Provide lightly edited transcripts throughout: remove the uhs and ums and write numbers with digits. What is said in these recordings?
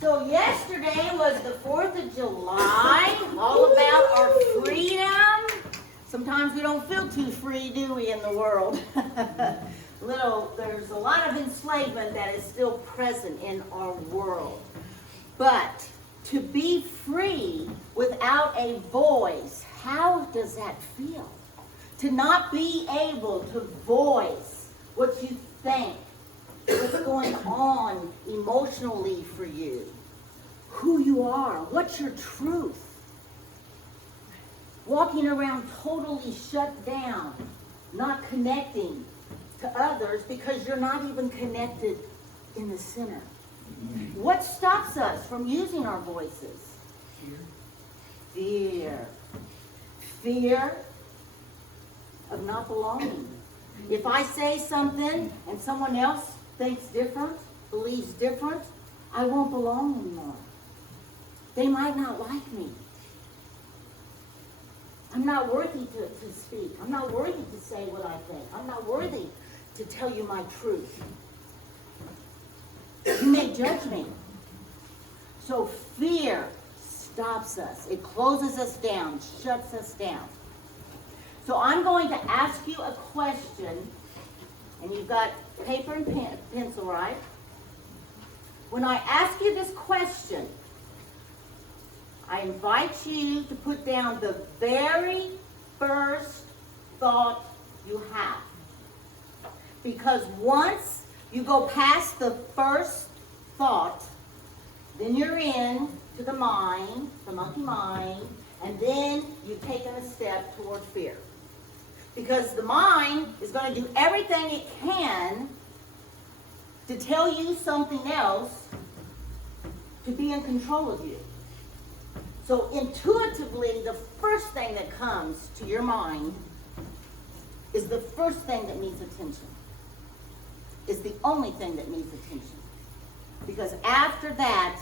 So yesterday was the 4th of July, all about our freedom. Sometimes we don't feel too free, do we, in the world? There's a lot of enslavement that is still present in our world. But to be free without a voice, how does that feel? To not be able to voice what you think, what's going on emotionally for you, who you are, what's your truth. Walking around totally shut down, not connecting to others because you're not even connected in the center. What stops us from using our voices? Fear. Fear of not belonging. If I say something and someone else thinks different, believes different, I won't belong anymore. They might not like me. I'm not worthy to speak. I'm not worthy to say what I think. I'm not worthy to tell you my truth. You may judge me. So fear stops us. It closes us down, shuts us down. So I'm going to ask you a question, and you've got paper and pencil, right? When I ask you this question, I invite you to put down the very first thought you have. Because once you go past the first thought, then you're in to the mind, the monkey mind, and then you've taken a step toward fear. Because the mind is going to do everything it can to tell you something else to be in control of you. So intuitively, the first thing that comes to your mind is the first thing that needs attention. Is the only thing that needs attention. Because after that,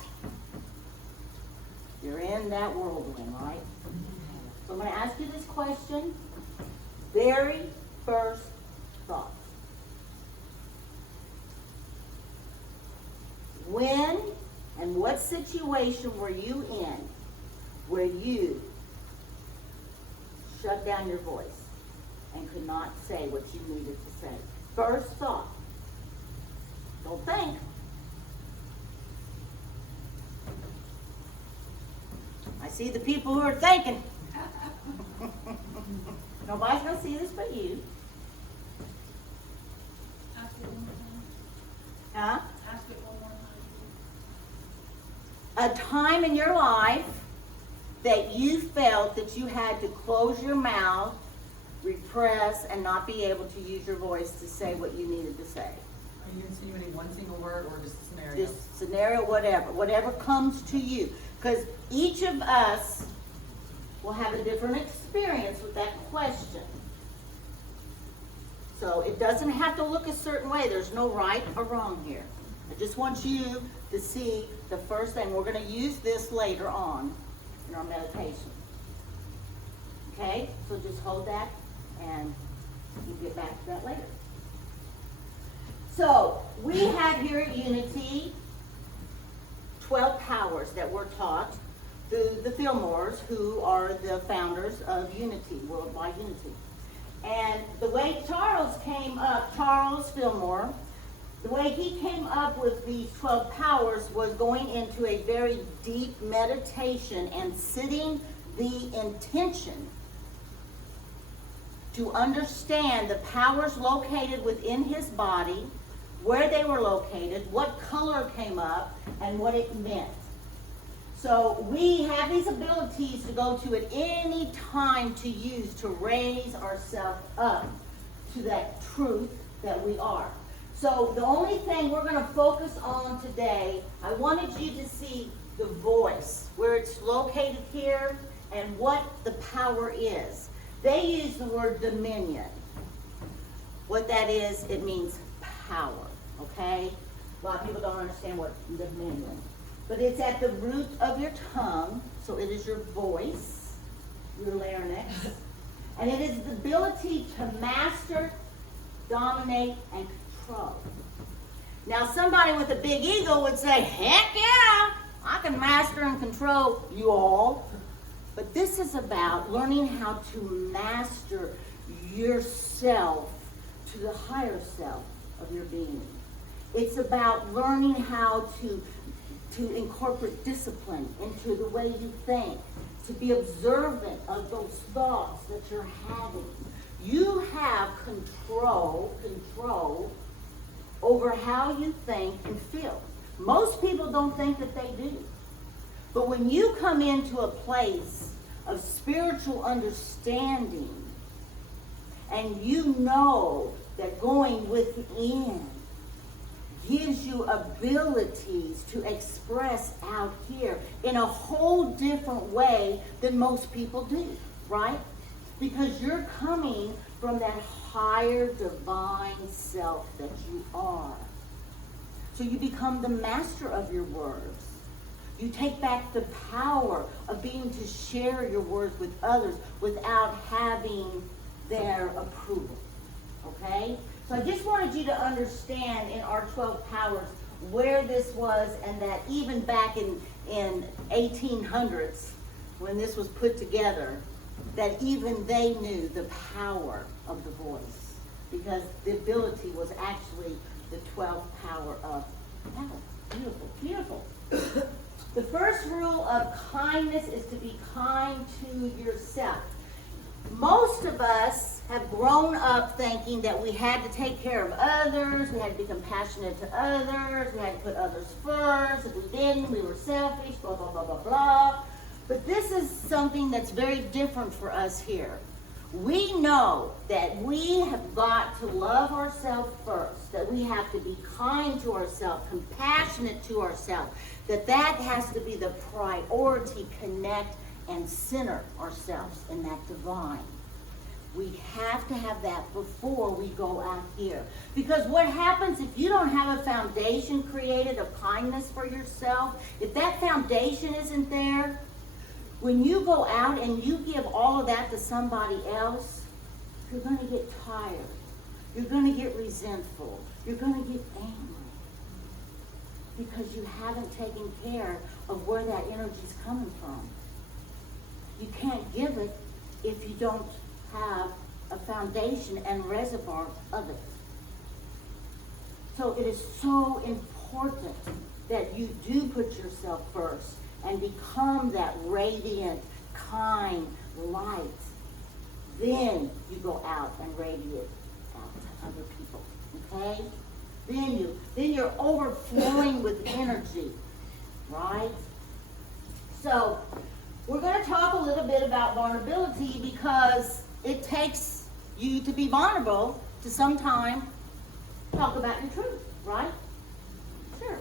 you're in that whirlwind, right? So I'm going to ask you this question. Very first thought. When and what situation were you in where you shut down your voice and could not say what you needed to say? First thought. Don't think. I see the people who are thinking. Nobody's going to see this but you. Ask it one more time. Huh? Ask it one more time. A time in your life that you felt that you had to close your mouth, repress, and not be able to use your voice to say what you needed to say. Are you insinuating one single word or just a scenario? Just scenario, whatever comes to you. Because each of us will have a different experience with that question. So it doesn't have to look a certain way. There's no right or wrong here. I just want you to see the first thing. We're going to use this later on in our meditation. Okay? So just hold that and we'll get back to that later. So we have here at Unity 12 powers that were taught through the Fillmores, who are the founders of Unity, Worldwide Unity. And the way Charles Fillmore, the way he came up with these 12 powers was going into a very deep meditation and setting the intention to understand the powers located within his body, where they were located, what color came up, and what it meant. So we have these abilities to go to at any time to use to raise ourselves up to that truth that we are. So the only thing we're going to focus on today, I wanted you to see the voice, where it's located here, and what the power is. They use the word dominion. What that is, it means power, okay? A lot of people don't understand what dominion. But it's at the root of your tongue, so it is your voice, your larynx. And it is the ability to master, dominate, and control. Now, somebody with a big ego would say, heck yeah, I can master and control you all. But this is about learning how to master yourself to the higher self of your being. It's about learning how to incorporate discipline into the way you think, to be observant of those thoughts that you're having. You have control over how you think and feel. Most people don't think that they do. But when you come into a place of spiritual understanding, and you know that going within gives you abilities to express out here in a whole different way than most people do, right? Because you're coming from that higher divine self that you are. So you become the master of your words. You take back the power of being to share your words with others without having their approval. Okay? So I just wanted you to understand in our 12 powers where this was, and that even back in 1800s when this was put together, that even they knew the power of the voice, because the ability was actually the 12th power of power. Beautiful, beautiful. The first rule of kindness is to be kind to yourself. Most of us have grown up thinking that we had to take care of others, we had to be compassionate to others, we had to put others first. If we didn't, we were selfish, blah, blah, blah, blah, blah. But this is something that's very different for us here. We know that we have got to love ourselves first, that we have to be kind to ourselves, compassionate to ourselves, that has to be the priority, connect and center ourselves in that divine. We have to have that before we go out here. Because what happens if you don't have a foundation created of kindness for yourself, if that foundation isn't there, when you go out and you give all of that to somebody else, you're going to get tired. You're going to get resentful. You're going to get angry. Because you haven't taken care of where that energy's coming from. You can't give it if you don't have a foundation and reservoir of it. So it is so important that you do put yourself first and become that radiant, kind light. Then you go out and radiate out to other people. Okay? Then you're overflowing with energy. Right? So we're going to talk a little bit about vulnerability, because it takes you to be vulnerable to sometime talk about your truth, right? Sure.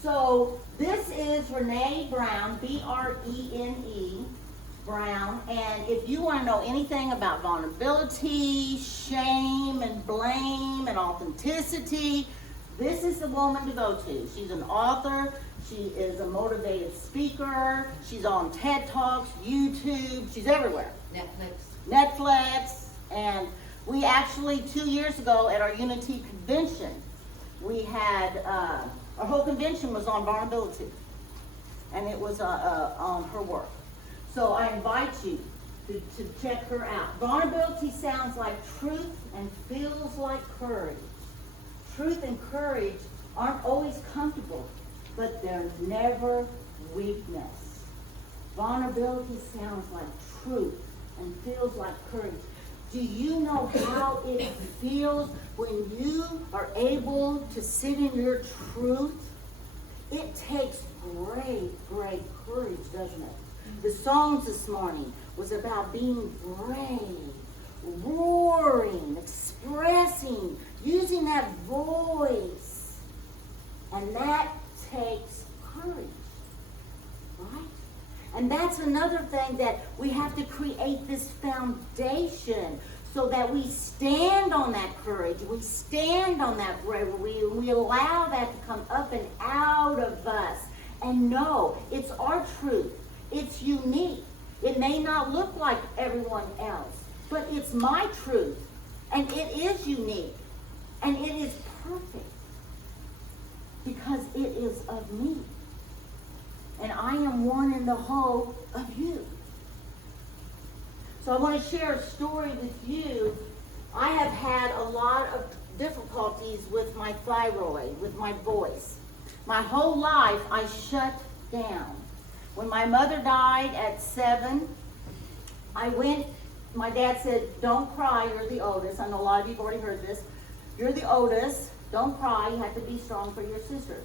So this is Brene Brown, B-R-E-N-E, Brown. And if you want to know anything about vulnerability, shame and blame and authenticity, this is the woman to go to. She's an author. She is a motivated speaker. She's on TED Talks, YouTube. She's everywhere. Netflix. And we actually, 2 years ago at our Unity convention, we had, our whole convention was on vulnerability. And it was on her work. So I invite you to check her out. Vulnerability sounds like truth and feels like courage. Truth and courage aren't always comfortable, but they're never weakness. Vulnerability sounds like truth and feels like courage. Do you know how it feels when you are able to sit in your truth? It takes great, great courage, doesn't it? The songs this morning was about being brave, roaring, expressing, using that voice. And that takes courage, right? And that's another thing, that we have to create this foundation so that we stand on that courage, we stand on that bravery, we allow that to come up and out of us. And know it's our truth. It's unique. It may not look like everyone else, but it's my truth. And it is unique. And it is perfect. Because it is of me. I am one in the whole of you. So I want to share a story with you. I have had a lot of difficulties with my thyroid, with my voice. My whole life I shut down. When my mother died at 7, my dad said, don't cry, you're the oldest. I know a lot of you have already heard this. You're the oldest, don't cry, you have to be strong for your sisters.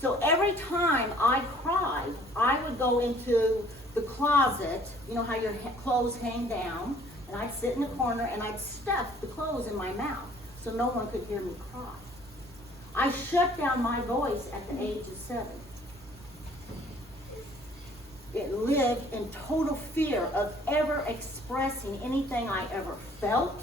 So every time I cried, I would go into the closet, you know how your clothes hang down, and I'd sit in the corner and I'd stuff the clothes in my mouth so no one could hear me cry. I shut down my voice at the age of 7. It lived in total fear of ever expressing anything I ever felt,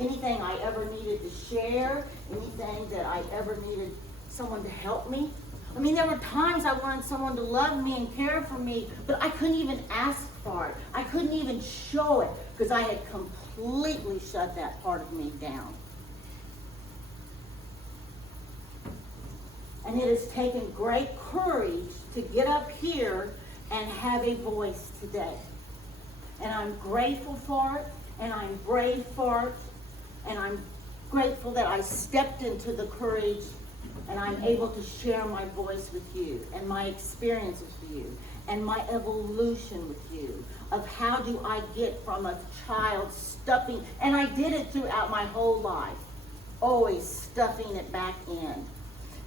anything I ever needed to share, anything that I ever needed someone to help me. I mean, there were times I wanted someone to love me and care for me, but I couldn't even ask for it. I couldn't even show it because I had completely shut that part of me down. And it has taken great courage to get up here and have a voice today. And I'm grateful for it, and I'm brave for it, and I'm grateful that I stepped into the courage and I'm able to share my voice with you and my experiences with you and my evolution with you of how do I get from a child stuffing, and I did it throughout my whole life, always stuffing it back in.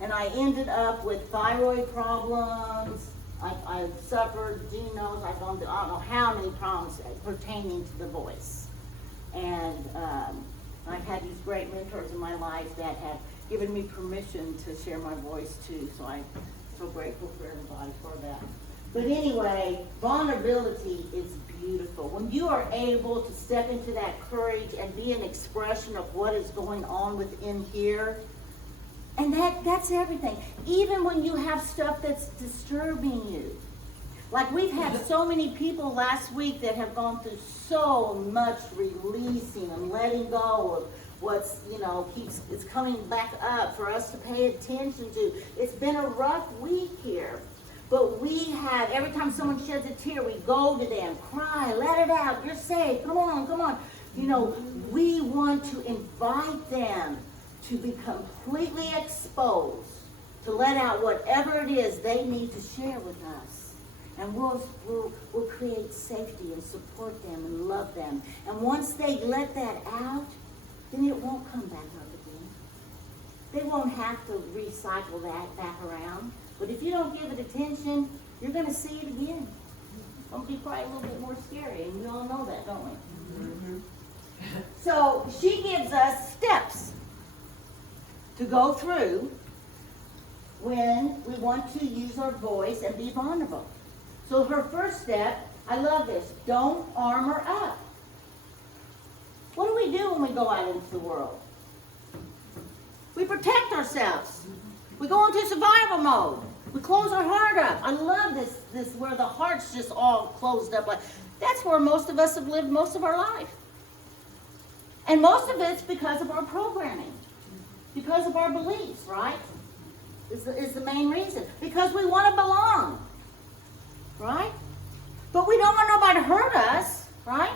And I ended up with thyroid problems. I suffered, Gene knows, I don't know how many problems pertaining to the voice. And I've had these great mentors in my life that have given me permission to share my voice too. So I'm so grateful for everybody for that. But anyway, vulnerability is beautiful. When you are able to step into that courage and be an expression of what is going on within here, and that's everything. Even when you have stuff that's disturbing you. Like we've had so many people last week that have gone through so much releasing and letting go of what's, it's coming back up for us to pay attention to. It's been a rough week here. But we have, every time someone sheds a tear, we go to them, cry, let it out, you're safe, come on. We want to invite them to be completely exposed, to let out whatever it is they need to share with us. And we'll create safety and support them and love them. And once they let that out, then it won't come back up again. They won't have to recycle that back around. But if you don't give it attention, you're going to see it again. It's going to be probably a little bit more scary, and we all know that, don't we? Mm-hmm. So she gives us steps to go through when we want to use our voice and be vulnerable. So her first step, I love this, don't armor up. What do we do when we go out into the world? We protect ourselves. We go into survival mode. We close our heart up. I love this where the heart's just all closed up. That's where most of us have lived most of our life. And most of it's because of our programming. Because of our beliefs, right? Is the main reason. Because we want to belong, right? But we don't want nobody to hurt us, right?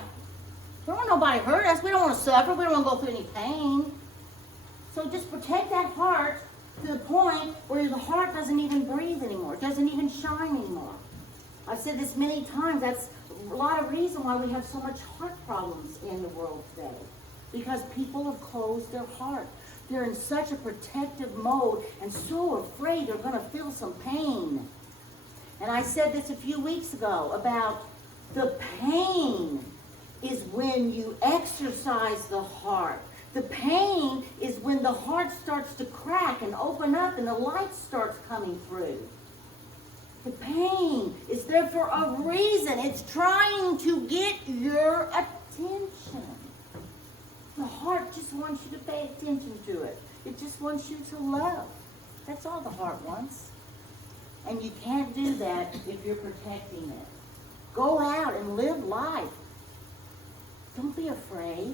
We don't want nobody to hurt us. We don't want to suffer. We don't want to go through any pain. So just protect that heart to the point where the heart doesn't even breathe anymore. It doesn't even shine anymore. I've said this many times. That's a lot of reason why we have so much heart problems in the world today. Because people have closed their heart. They're in such a protective mode and so afraid they're going to feel some pain. And I said this a few weeks ago about the pain is when you exercise the heart. The pain is when the heart starts to crack and open up and the light starts coming through. The pain is there for a reason. It's trying to get your attention. The heart just wants you to pay attention to it. It just wants you to love. That's all the heart wants. And you can't do that if you're protecting it. Go out and live life. Don't be afraid.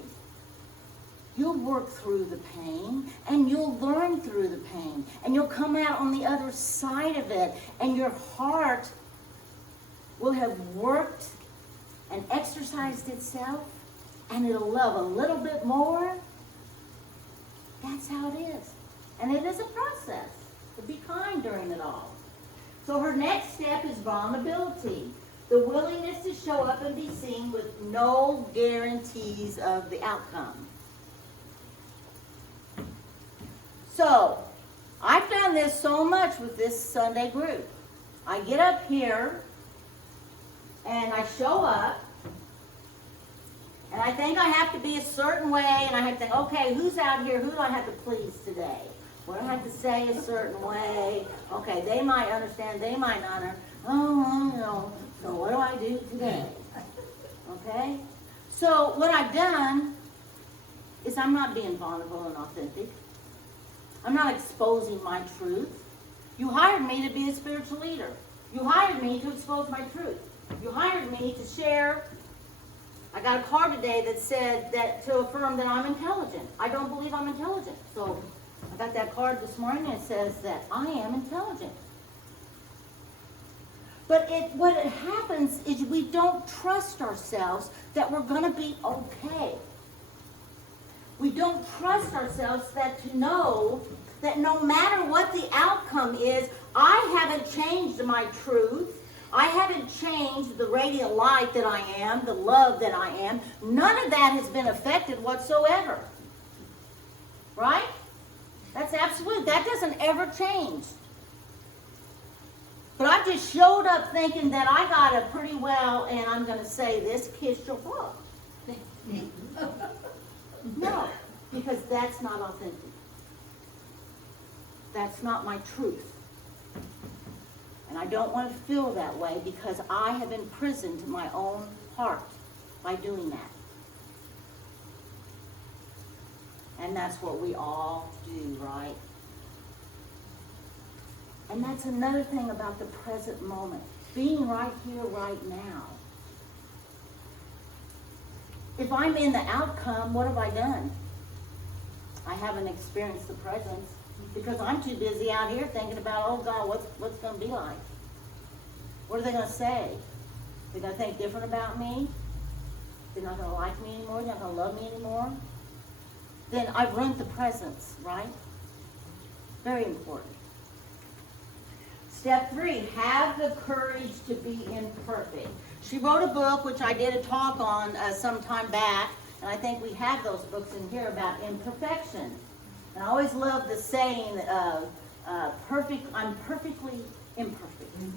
You'll work through the pain, and you'll learn through the pain, and you'll come out on the other side of it, and your heart will have worked and exercised itself, and it'll love a little bit more. That's how it is. And it is a process to be kind during it all. So her next step is vulnerability. The willingness to show up and be seen with no guarantees of the outcome. So, I found this so much with this Sunday group. I get up here, and I show up, and I think I have to be a certain way, and I have to think, okay, who's out here? Who do I have to please today? What do I have to say a certain way? Okay, they might understand, they might not understand. Oh, you know, so what do I do today? Okay? So what I've done is I'm not being vulnerable and authentic. I'm not exposing my truth. You hired me to be a spiritual leader. You hired me to expose my truth. You hired me to share. I got a card today that said that to affirm that I'm intelligent. I don't believe I'm intelligent. So I got that card this morning and it says that I am intelligent. But what happens is we don't trust ourselves that we're going to be okay. We don't trust ourselves that to know that no matter what the outcome is, I haven't changed my truth. I haven't changed the radiant light that I am, the love that I am. None of that has been affected whatsoever. Right? That's absolute. That doesn't ever change. But I just showed up thinking that I got it pretty well, and I'm going to say this, kiss your book. No, because that's not authentic. That's not my truth. And I don't want to feel that way because I have imprisoned my own heart by doing that. And that's what we all do, right? And that's another thing about the present moment. Being right here, right now. If I'm in the outcome, what have I done? I haven't experienced the presence because I'm too busy out here thinking about, oh God, what's going to be like? What are they going to say? They're going to think different about me? They're not going to like me anymore? They're not going to love me anymore? Then I've ruined the presence, right? Very important. Step 3, have the courage to be imperfect. She wrote a book, which I did a talk on some time back, and I think we have those books in here about imperfection. And I always love the saying, I'm perfectly imperfect. Did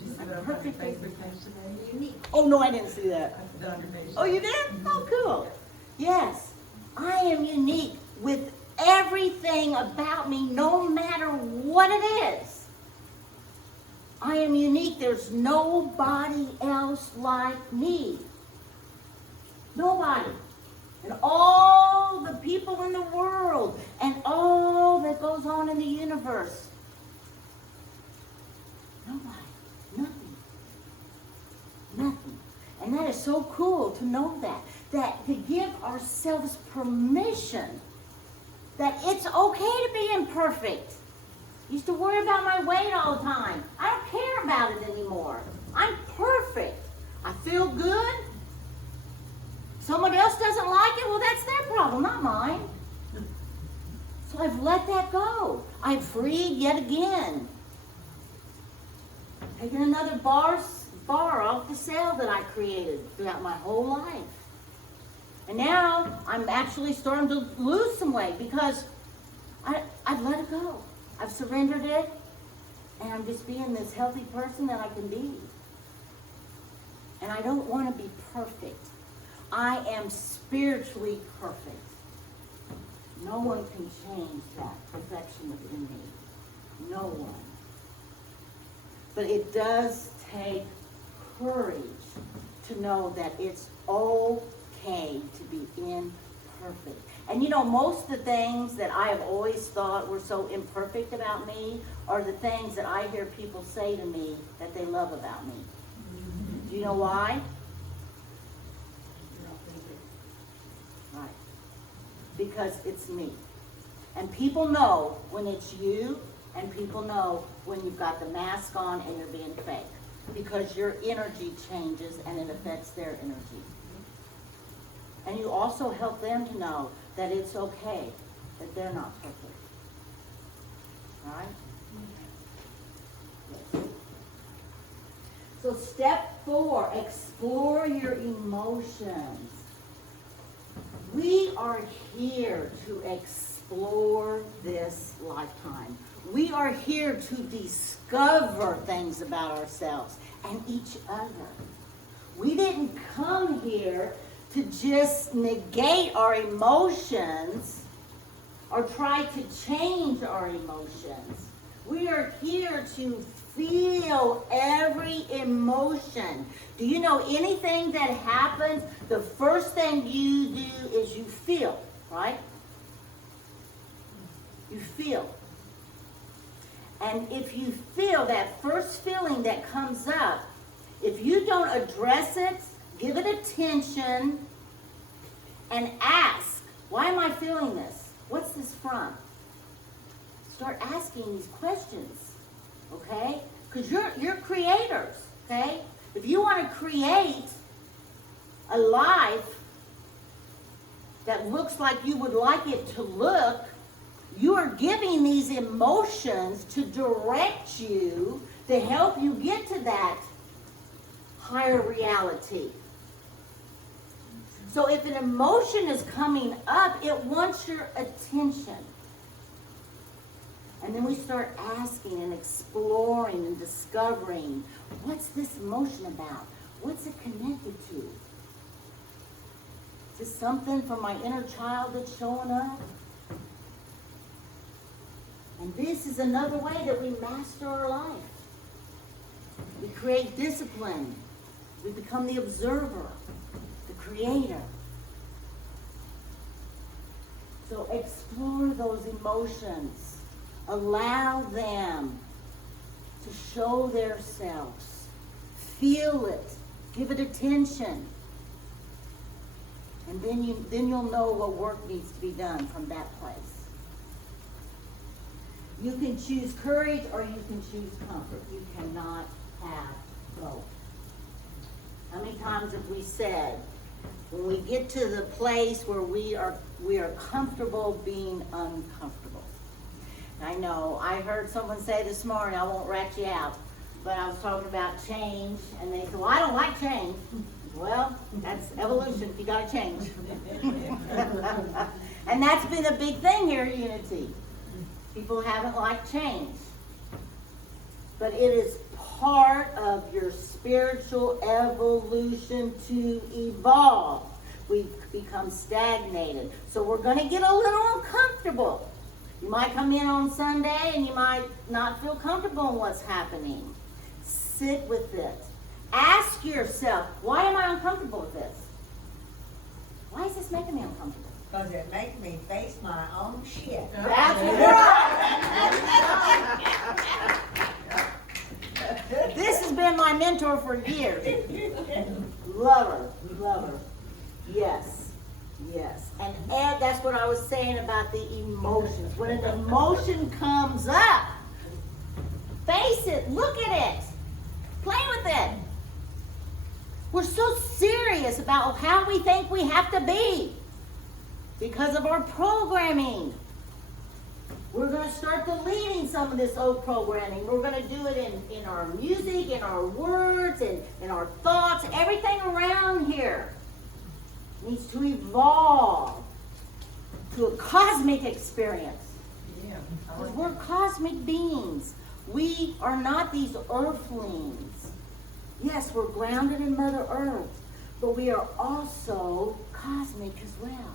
you see that on Perfect. your Facebook page today? Oh, no, I didn't see that. I put that on your page. Oh, you did? Oh, cool. Yes, I am unique with everything about me, no matter what it is. I am unique. There's nobody else like me. Nobody. And all the people in the world and all that goes on in the universe. Nobody. Nothing. Nothing. And that is so cool to know that. That to give ourselves permission that it's okay to be imperfect. Used to worry about my weight all the time. I don't care about it anymore. I'm perfect. I feel good. Someone else doesn't like it, well, that's their problem, not mine. So I've let that go. I've freed yet again. Taken another bar off the sale that I created throughout my whole life. And now I'm actually starting to lose some weight because I've let it go. I've surrendered it, and I'm just being this healthy person that I can be. And I don't want to be perfect. I am spiritually perfect. No one can change that perfection within me. No one. But it does take courage to know that it's okay to be imperfect. And you know, most of the things that I have always thought were so imperfect about me are the things that I hear people say to me that they love about me. Do you know why? Right. Because it's me. And people know when it's you, and people know when you've got the mask on and you're being fake. because your energy changes and it affects their energy. And you also help them to know that it's okay, that they're not perfect. All right? Yes. So step 4, explore your emotions. We are here to explore this lifetime. We are here to discover things about ourselves and each other. We didn't come here to just negate our emotions or try to change our emotions. We are here to feel every emotion. Do you know anything that happens, the first thing you do is you feel, right? You feel. And if you feel that first feeling that comes up, if you don't address it, give it attention, and ask, why am I feeling this? What's this from? Start asking these questions, okay? Because you're creators, okay? If you want to create a life that looks like you would like it to look, you are giving these emotions to direct you, to help you get to that higher reality. So if an emotion is coming up, it wants your attention. And then we start asking and exploring and discovering, what's this emotion about? What's it connected to? Is this something from my inner child that's showing up? And this is another way that we master our life. We create discipline. We become the observer, the creator. So explore those emotions. Allow them to show themselves. Feel it. Give it attention. And then you'll know what work needs to be done from that place. You can choose courage or you can choose comfort. You cannot have both. How many times have we said, when we get to the place where we are comfortable being uncomfortable? I know, I heard someone say this morning, I won't rat you out, but I was talking about change, and they said, well, I don't like change. Well, that's evolution, you gotta change. And that's been a big thing here at Unity. People haven't liked change. But it is part of your spiritual evolution to evolve. We become stagnated. So we're going to get a little uncomfortable. You might come in on Sunday and you might not feel comfortable in what's happening. Sit with it. Ask yourself, why am I uncomfortable with this? Why is this making me uncomfortable? Because it makes me face my own shit. That's right. This has been my mentor for years. Love her, love her. Yes, yes. And Ed, that's what I was saying about the emotions. When an emotion comes up, face it, look at it, play with it. We're so serious about how we think we have to be because of our programming. We're going to start deleting some of this old programming. We're going to do it in our music, in our words, in our thoughts. Everything around here needs to evolve to a cosmic experience. Yeah. Because we're cosmic beings. We are not these earthlings. Yes, we're grounded in Mother Earth, but we are also cosmic as well,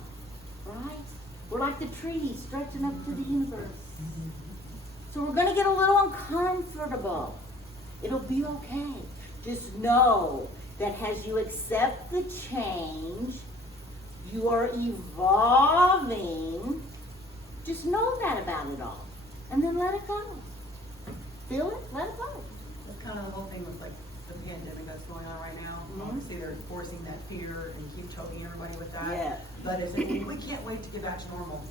right? We're like the trees stretching up to the universe. So we're going to get a little uncomfortable. It'll be okay. Just know that as you accept the change, you are evolving. Just know that about it all. And then let it go. Feel it, let it go. That's kind of the whole thing with like the pandemic that's going on right now. Mhm. Obviously they're enforcing that fear and keep choking everybody with that. Yeah. But it's we can't wait to get back to normal.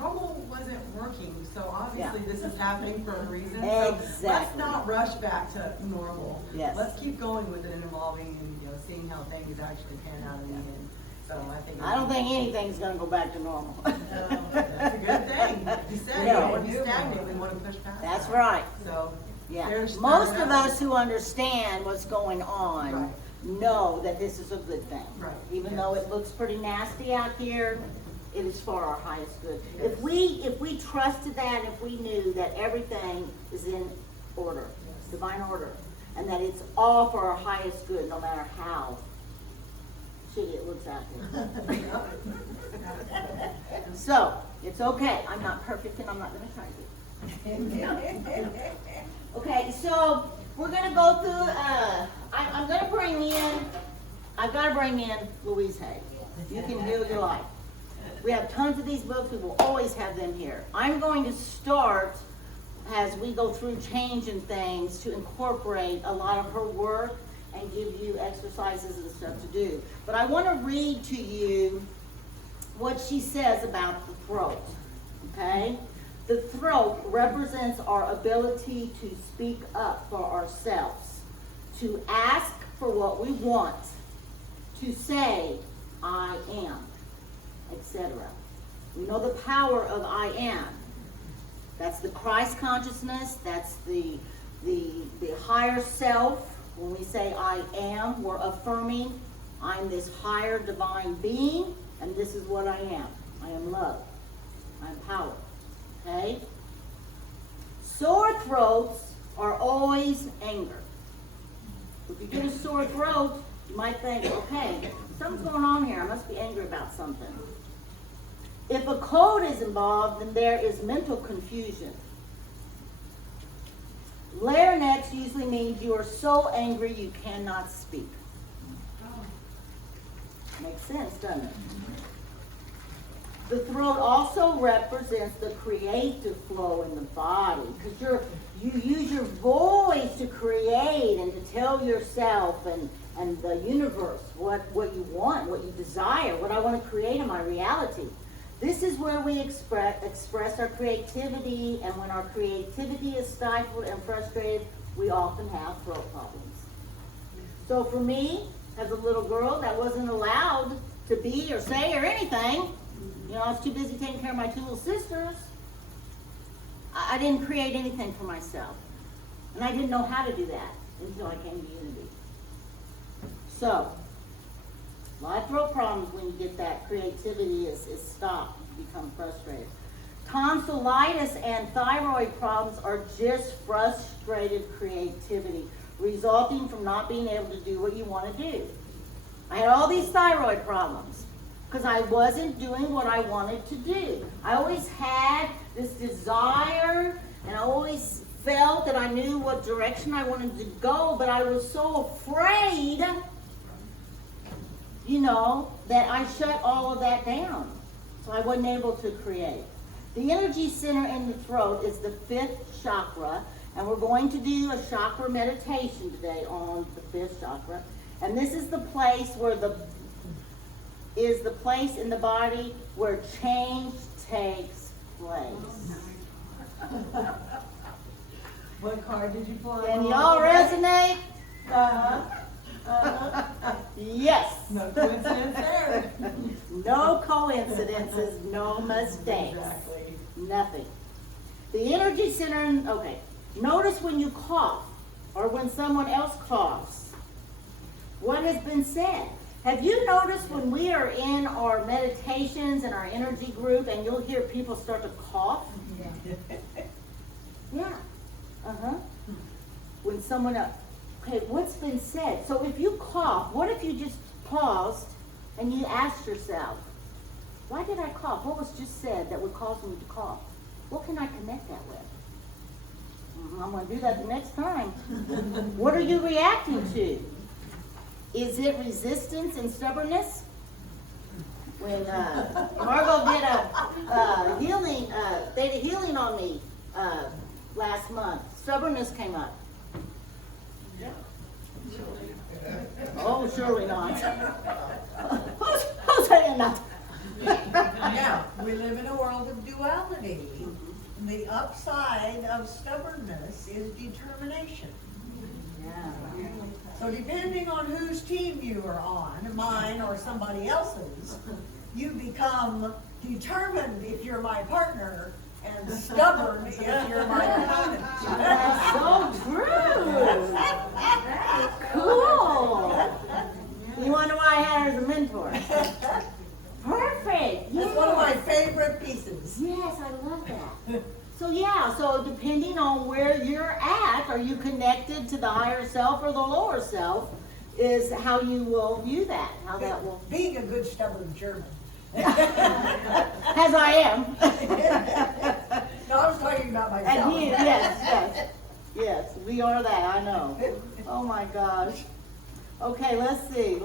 promo wasn't working, so obviously this is happening for a reason. Exactly. So let's not rush back to normal. Yes. Let's keep going with it and evolving and, seeing how things actually pan out in the end. So I think. I don't think anything's gonna go back to normal. That's a good thing. You said No. we don't want to be stagnant, we want to push past That's that. right. So. Yeah, there's most starting of out. us who understand what's going on Right. know that this is a good thing. Right, Even yes. though it looks pretty nasty out here, it is for our highest good. Yes. If we trusted that, if we knew that everything is in order, Yes. divine order, and that it's all for our highest good, no matter how shitty it looks out there. So, it's okay, I'm not perfect and I'm not gonna try to. Okay, so we're gonna go through, I'm gonna bring in, I've gotta bring in Louise Hay. You can heal your life. We have tons of these books, we will always have them here. I'm going to start, as we go through changing things, to incorporate a lot of her work and give you exercises and stuff to do. But I wanna read to you what she says about the throat, okay? The throat represents our ability to speak up for ourselves, to ask for what we want, to say, I am, etc. We know the power of I am. That's the Christ consciousness, that's the higher self. When we say I am, we're affirming I'm this higher divine being, and this is what I am. I am love. I am power. Okay? Sore throats are always anger. If you get a sore throat, you might think, okay, something's going on here. I must be angry about something. If a cold is involved, then there is mental confusion. Larynx usually means you are so angry you cannot speak. Makes sense, doesn't it? The throat also represents the creative flow in the body, because you use your voice to create and to tell yourself and the universe what you want, what you desire, what I want to create in my reality. This is where we express our creativity, and when our creativity is stifled and frustrated, we often have throat problems. So for me, as a little girl that wasn't allowed to be or say or anything, I was too busy taking care of my two little sisters, I didn't create anything for myself. And I didn't know how to do that until I came to Unity. So, a lot of throat problems when you get that creativity is stopped, you become frustrated. Tonsillitis and thyroid problems are just frustrated creativity, resulting from not being able to do what you want to do. I had all these thyroid problems because I wasn't doing what I wanted to do. I always had this desire, and I always felt that I knew what direction I wanted to go, but I was so afraid, that I shut all of that down. So I wasn't able to create. The energy center in the throat is the 5th chakra, and we're going to do a chakra meditation today on the 5th chakra. And this is the place where the place in the body where change takes place. What card did you pull? Can y'all resonate? Yes. No coincidence there. No coincidences, no mistakes. Exactly. Nothing. The energy center, okay. Notice when you cough or when someone else coughs, what has been said. Have you noticed when we are in our meditations and our energy group and you'll hear people start to cough? Yeah. Uh-huh. When someone else, okay, what's been said? So if you cough, what if you just paused and you asked yourself, why did I cough? What was just said that would cause me to cough? What can I connect that with? I'm going to do that the next time. What are you reacting to? Is it resistance and stubbornness? When Margot did a healing on me last month, stubbornness came up. Oh, surely not. Who's saying that? Now, we live in a world of duality. The upside of stubbornness is determination. Yeah. So depending on whose team you are on, mine or somebody else's, you become determined if you're my partner and stubborn if you're my opponent. That's so true. Cool. You wonder why I had her as a mentor. Perfect. That's one of my favorite pieces. Yes, I love that. So yeah, so depending on where you're at, are you connected to the higher self or the lower self, is how you will view that, how that will. Being a good stubborn German. As I am. No, I was talking about myself. And yes, we are that, I know. Oh my gosh. Okay, let's see,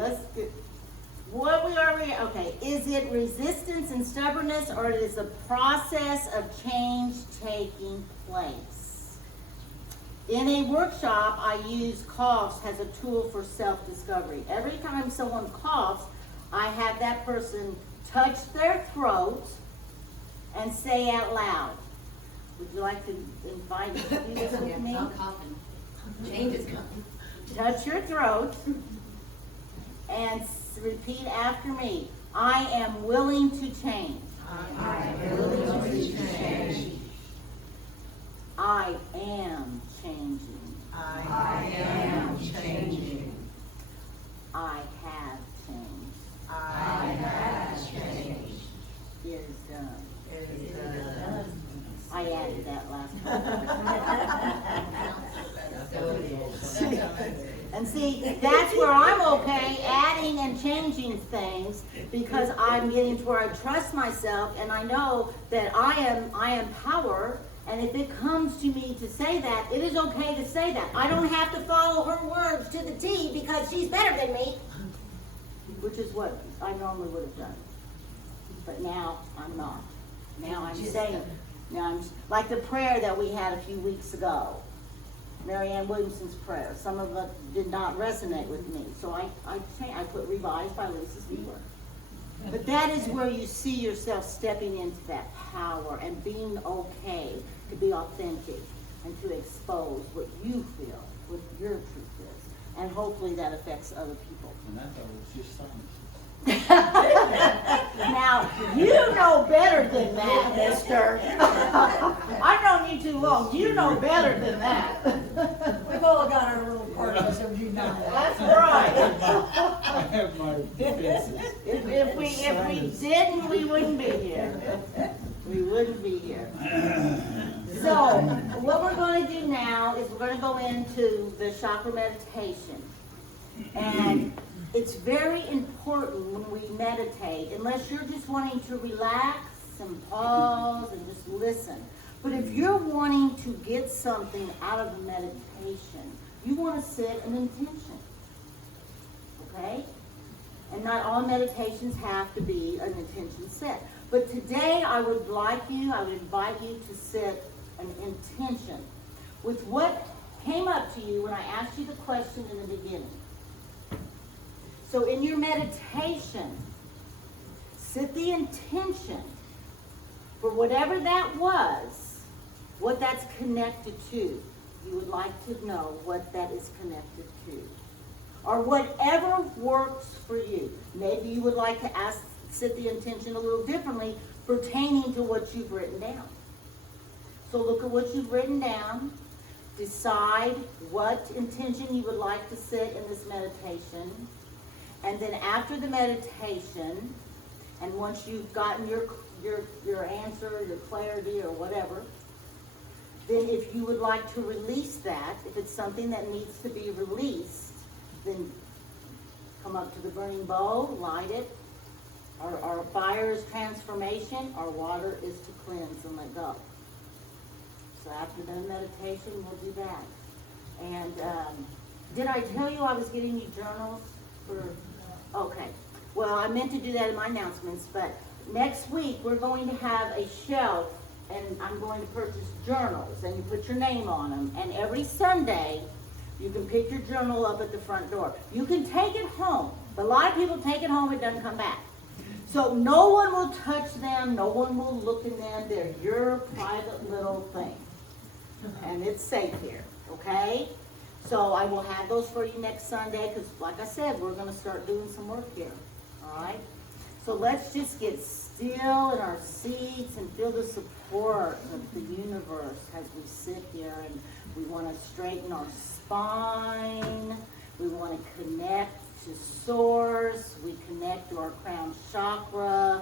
is it resistance and stubbornness, or is the process of change taking place? In a workshop, I use coughs as a tool for self-discovery. Every time someone coughs, I have that person touch their throat and say out loud. Would you like to invite me to do this with me? I'm coughing. Change is coming. Touch your throat and repeat after me. I am willing to change. I am willing to change. I am changing. I am changing. I have changed. I have changed. It is done. It is done. I added that last one. And see, that's where I'm okay, adding and changing things, because I'm getting to where I trust myself and I know that I am power, and if it comes to me to say that, it is okay to say that. I don't have to follow her words to the T because she's better than me, which is what I normally would have done. But now I'm not. Now I'm saying, like the prayer that we had a few weeks ago. Marianne Williamson's prayer. Some of it did not resonate with me. So I put revised by Lisa Stieler. But that is where you see yourself stepping into that power and being okay to be authentic and to expose what you feel, what your truth is. And hopefully that affects other people. And I thought it was just science. Now, you know better than that, mister. I've known you too long. You know better than that. We've all got our little parties of you know. That's right. I have my defenses. If we didn't, we wouldn't be here. We wouldn't be here. So, what we're going to do now is we're going to go into the chakra meditation. And it's very important when we meditate, unless you're just wanting to relax and pause and just listen. But if you're wanting to get something out of the meditation, you want to set an intention. Okay? And not all meditations have to be an intention set. But today I would invite you to set an intention with what came up to you when I asked you the question in the beginning. So in your meditation, set the intention for whatever that was, what that's connected to. You would like to know what that is connected to. Or whatever works for you. Maybe you would like to set the intention a little differently pertaining to what you've written down. So look at what you've written down. Decide what intention you would like to set in this meditation. And then after the meditation, and once you've gotten your answer, your clarity, or whatever, then if you would like to release that, if it's something that needs to be released, then come up to the burning bowl, light it. Our fire is transformation, our water is to cleanse and let go. So after the meditation, we'll do that. And did I tell you I was getting you journals for? Okay. Well, I meant to do that in my announcements, but next week we're going to have a shelf, and I'm going to purchase journals, and you put your name on them. And every Sunday, you can pick your journal up at the front door. You can take it home. But a lot of people take it home, it doesn't come back. So no one will touch them, no one will look in them, they're your private little thing. And it's safe here, okay? So I will have those for you next Sunday, because like I said, we're gonna start doing some work here, all right? So let's just get still in our seats and feel the support of the universe as we sit here, and we wanna straighten our spine, we wanna connect to source, we connect to our crown chakra,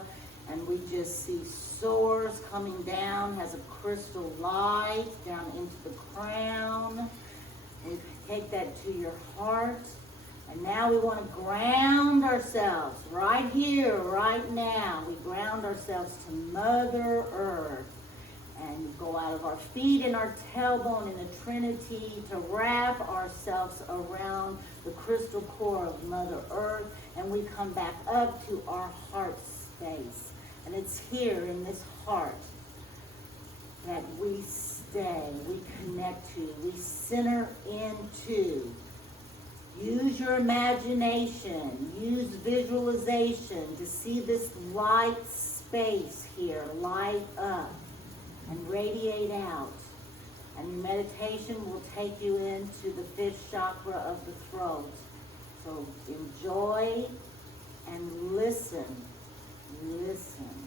and we just see source coming down, has a crystal light down into the crown. We take that to your heart, and now we want to ground ourselves right here, right now. We ground ourselves to Mother Earth, and go out of our feet and our tailbone in a trinity to wrap ourselves around the crystal core of Mother Earth, and we come back up to our heart space. And it's here in this heart that we stay, we connect to, we center into. Use your imagination, use visualization to see this light space here light up and radiate out. And meditation will take you into the fifth chakra of the throat. So enjoy and listen. Listen.